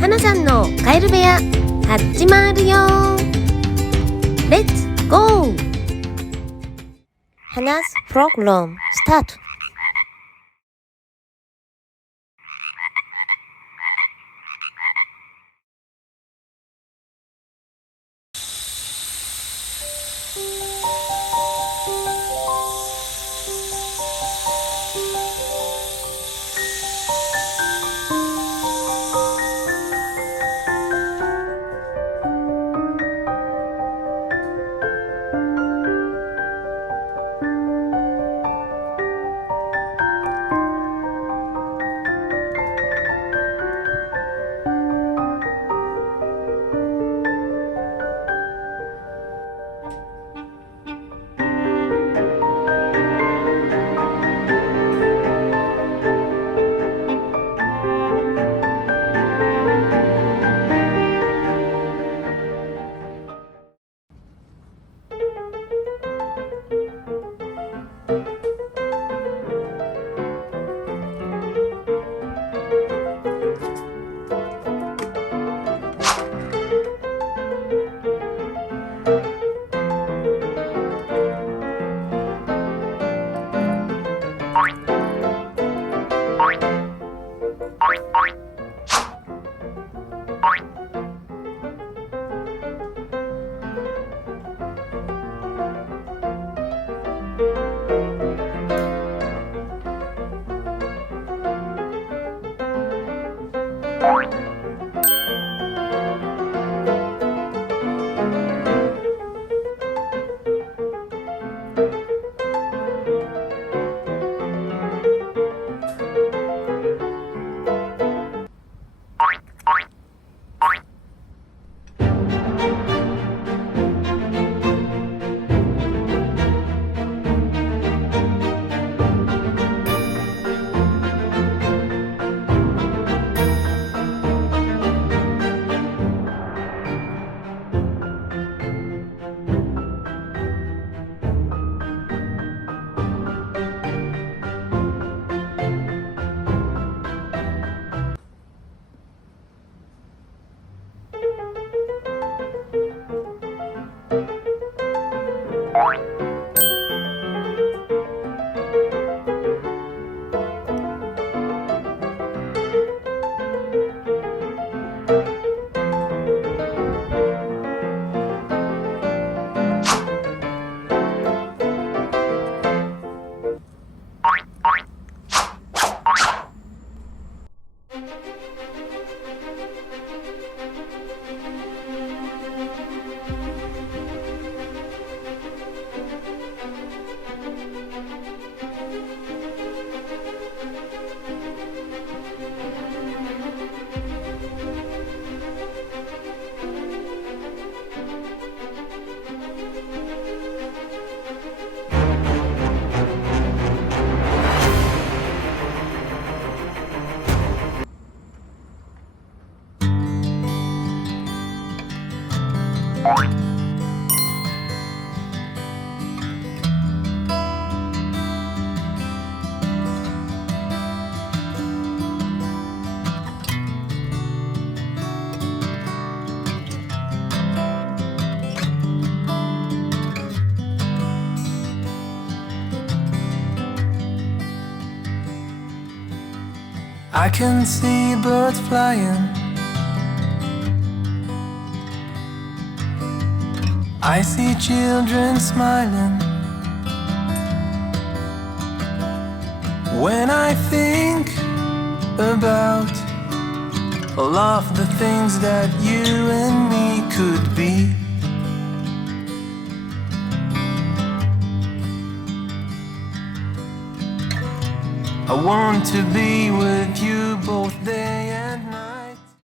花さんのカエル部屋始まるよ。レッツゴー。HANA'Sプログラムスタート。I can see birds flying. I see children smiling. When I think about all of the things that you and me could be, I want to be with you both day and